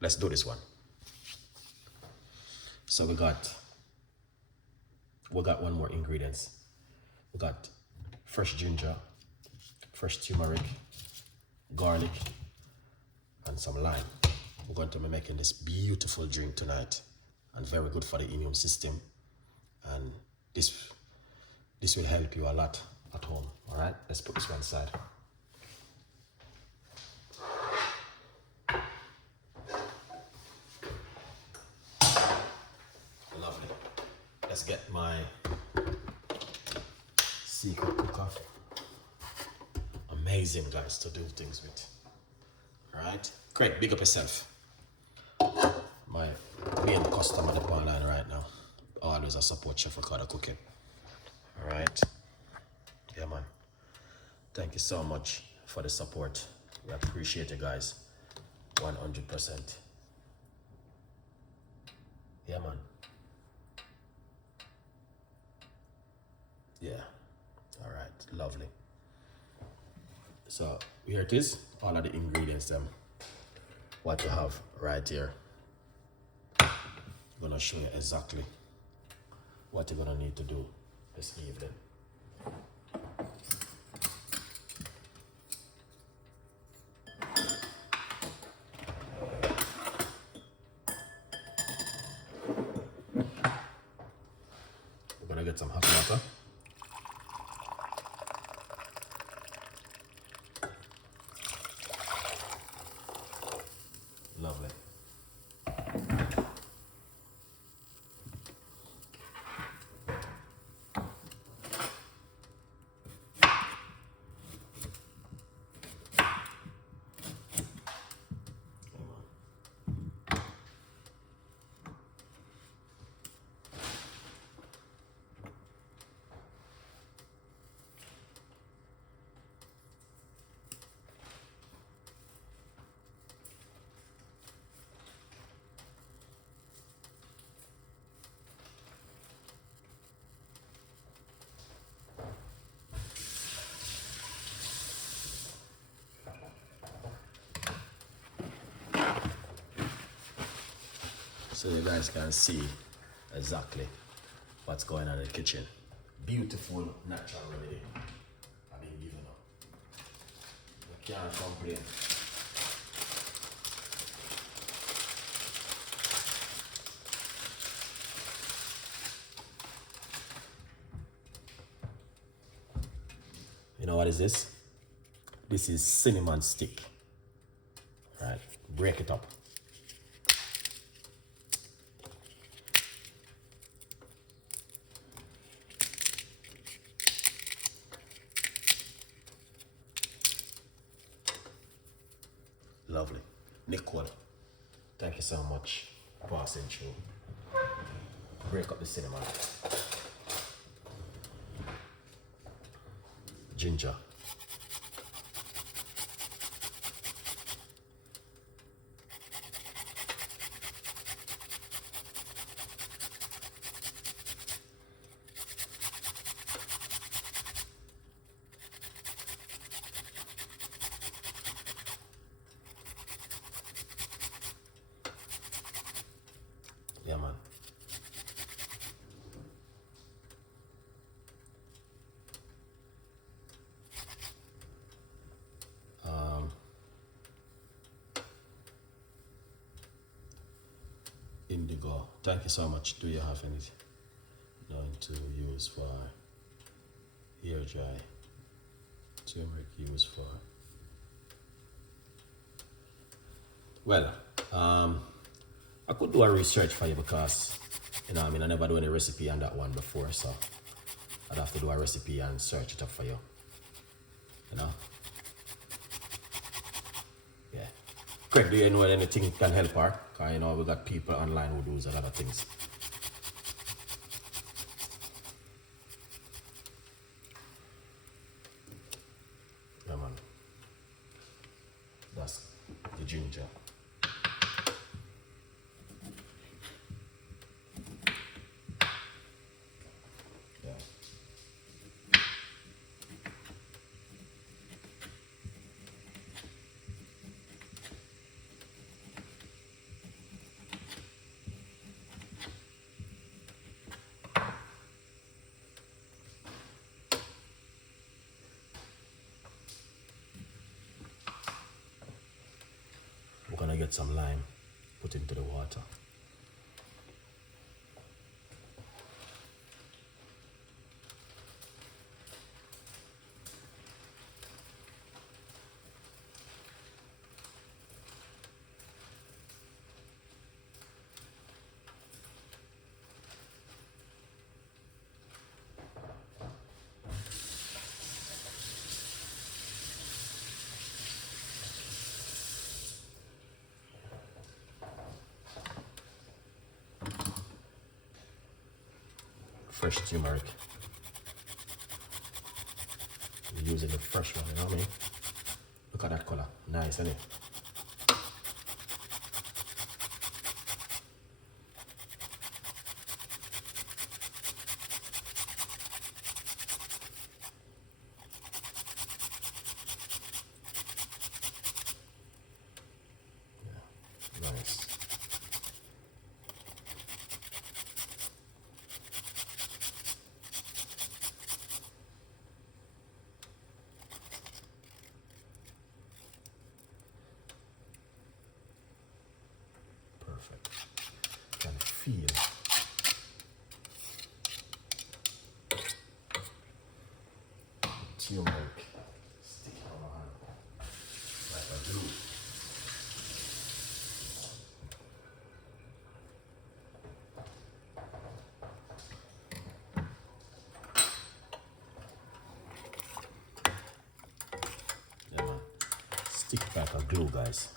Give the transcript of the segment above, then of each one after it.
Let's do this one. So we got one more ingredients. We got fresh ginger, fresh turmeric, garlic, and some lime. We're going to be making this beautiful drink tonight, and very good for the immune system. And this will help you a lot at home. All right, let's put this one aside. Lovely. Let's get my secret cooker. Amazing, guys, to do things with. All right, great. Big up yourself. My main customer at the online right now. Always I support Chef Ricardo Cooking. All right. Yeah, man. Thank you so much for the support. We appreciate you guys. 100%. Yeah, man. Yeah. All right. Lovely. So here it is. All of the ingredients, them. What you have right here. I'm gonna show you exactly what you're gonna need to do this evening. We're gonna get some hot water. Lovely. So you guys can see exactly what's going on in the kitchen. Beautiful natural remedy I've been giving up. You can't complain. You know what is this? This is cinnamon stick. Right, break it up. Lovely. Nicole, thank you so much for passing through. Break up the cinnamon. Ginger. Yeah, man. Indigo. Thank you so much. Do you have any to use for hair dry? Turmeric use for. Well, I could do a research for you because I never do any recipe on that one before, so I'd have to do a recipe and search it up for you. Yeah. Craig, do you know anything can help her? Because we got people online who do a lot of things. Yeah, man. That's the ginger. Yeah. gonna get some lime, put into the water. Fresh turmeric. We're using the fresh one, you know what I mean? Look at that color. Nice, isn't it? Yeah, nice. Perfect. Can feel turmeric sticking on my hand like a glue. Yeah, man. Stick like a glue, guys.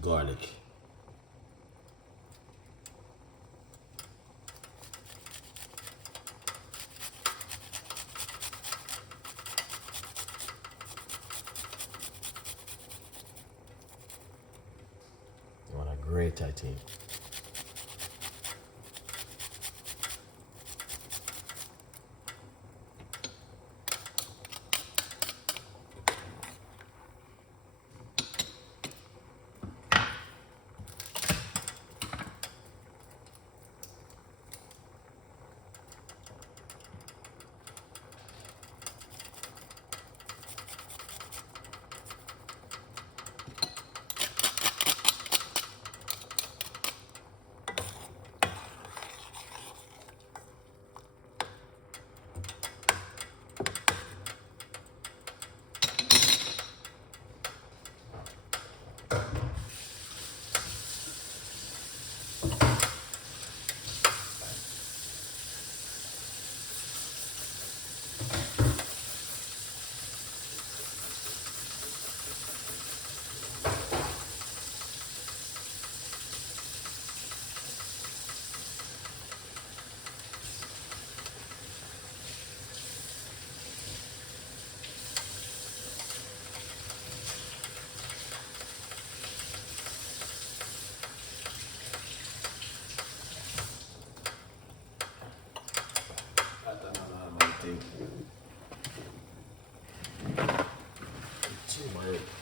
Garlic. You want a great, I think.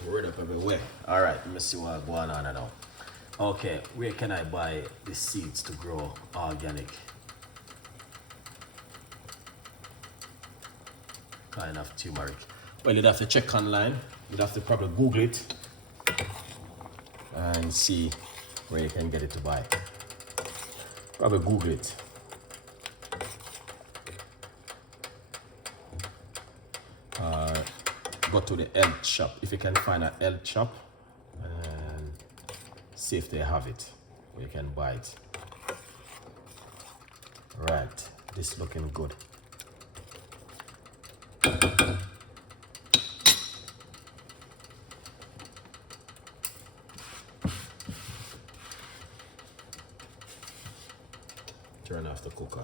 Word up everywhere. All right, let me see what's going on now. Okay, where can I buy the seeds to grow organic kind of turmeric? Well, you'd have to check online. You'd have to probably Google it and see where you can get it to buy. Probably Google it. Go to the health shop if you can find a health shop and see if they have it. You can buy it. Right, this looking good. Turn off the cooker.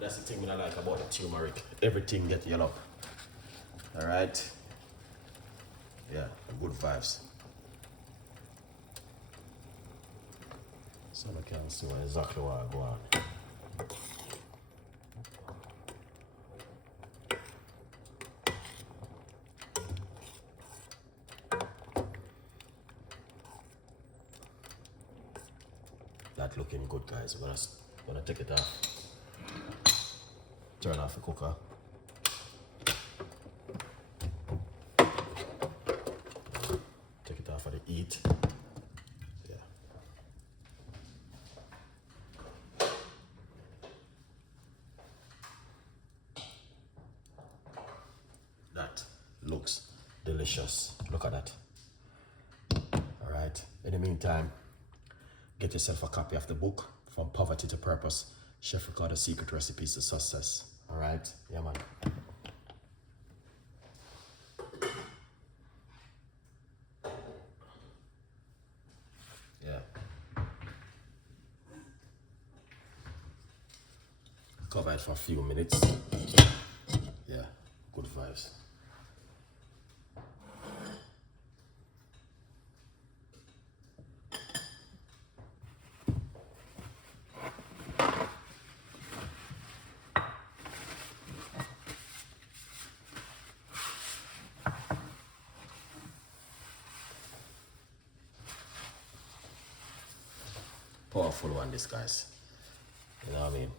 That's the thing that I like about the turmeric. Everything get yellow. Alright? Yeah, good vibes. So I can see exactly what I go on. That looking good, guys. We're gonna take it off. Turn off the cooker. Take it off of the heat. Yeah. That looks delicious. Look at that. All right. In the meantime, get yourself a copy of the book, From Poverty to Purpose, Chef Ricardo's Secret Recipes to Success. All right? Yeah, man. Yeah. Cover it for a few minutes. Yeah, good vibes. Powerful one, this, guys. You know what I mean?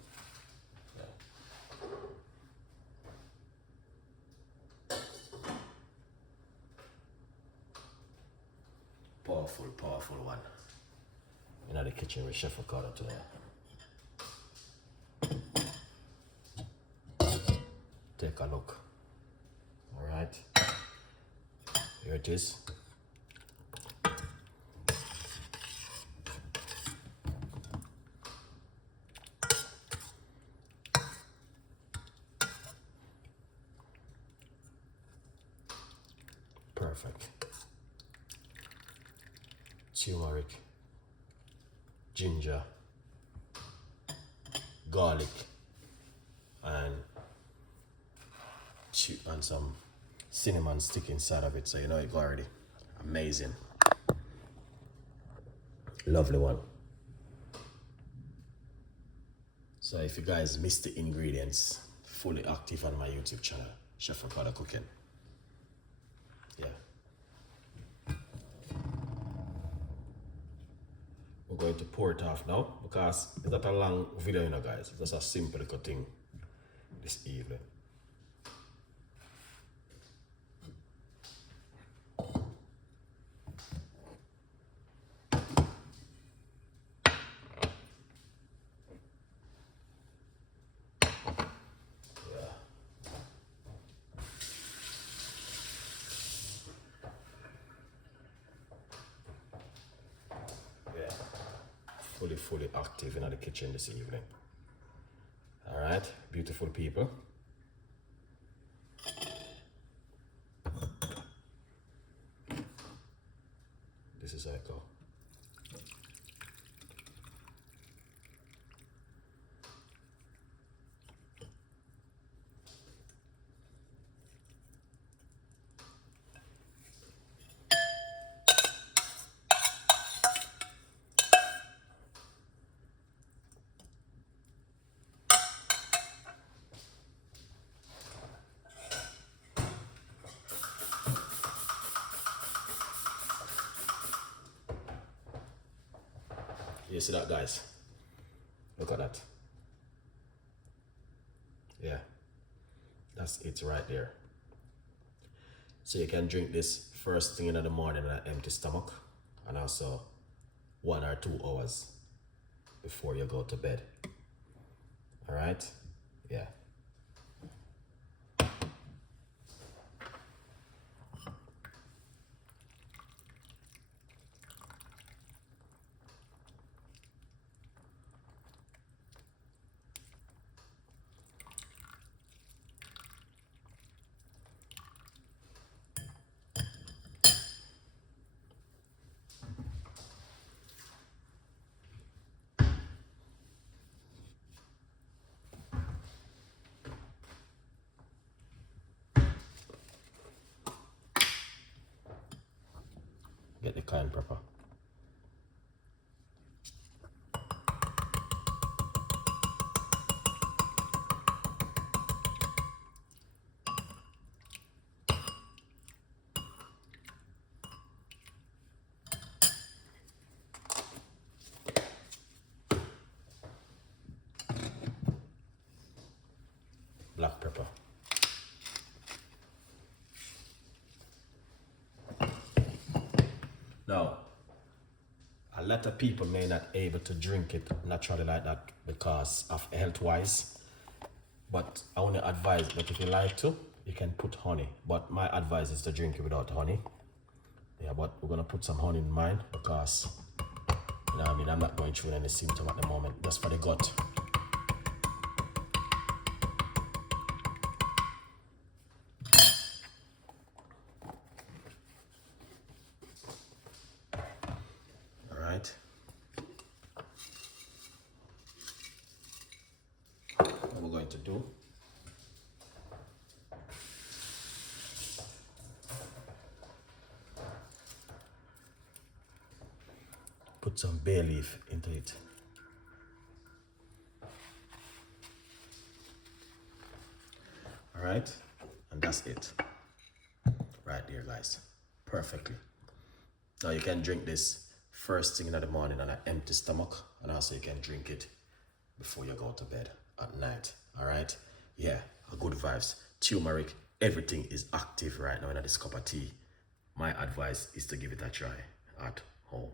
Powerful one. In the kitchen with Chef Ricardo today. Take a look. All right. Here it is. Perfect. Turmeric, ginger, garlic, and some cinnamon stick inside of it, so you know it already. Amazing. Lovely one. So if you guys missed the ingredients, fully active on my YouTube channel, Chef Ricardo Cooking. Yeah. We're going to pour it off now because it's not a long video, you know, guys. It's just a simple little thing this evening. Fully active in the kitchen this evening. All right, beautiful people. This is how it goes. You see that, guys? Look at that. Yeah, that's it right there. So you can drink this first thing in the morning on an empty stomach, and also 1 or 2 hours before you go to bed. All right? Yeah. get the cayenne pepper. Black pepper. Now, a lot of people may not able to drink it naturally like that because of health-wise. But I want to advise that if you like to, you can put honey. But my advice is to drink it without honey. Yeah, but we're gonna put some honey in mine because, you know what I mean, I'm not going through any symptom at the moment, just for the gut. All right. What we're going to do, put some bay leaf into it. All right, and that's it. Right there, guys, perfectly. Now you can drink this first thing in the morning on an empty stomach, and also you can drink it before you go to bed at night. All right, yeah, good vibes. Turmeric, everything is active right now in this cup of tea. My advice is to give it a try at home.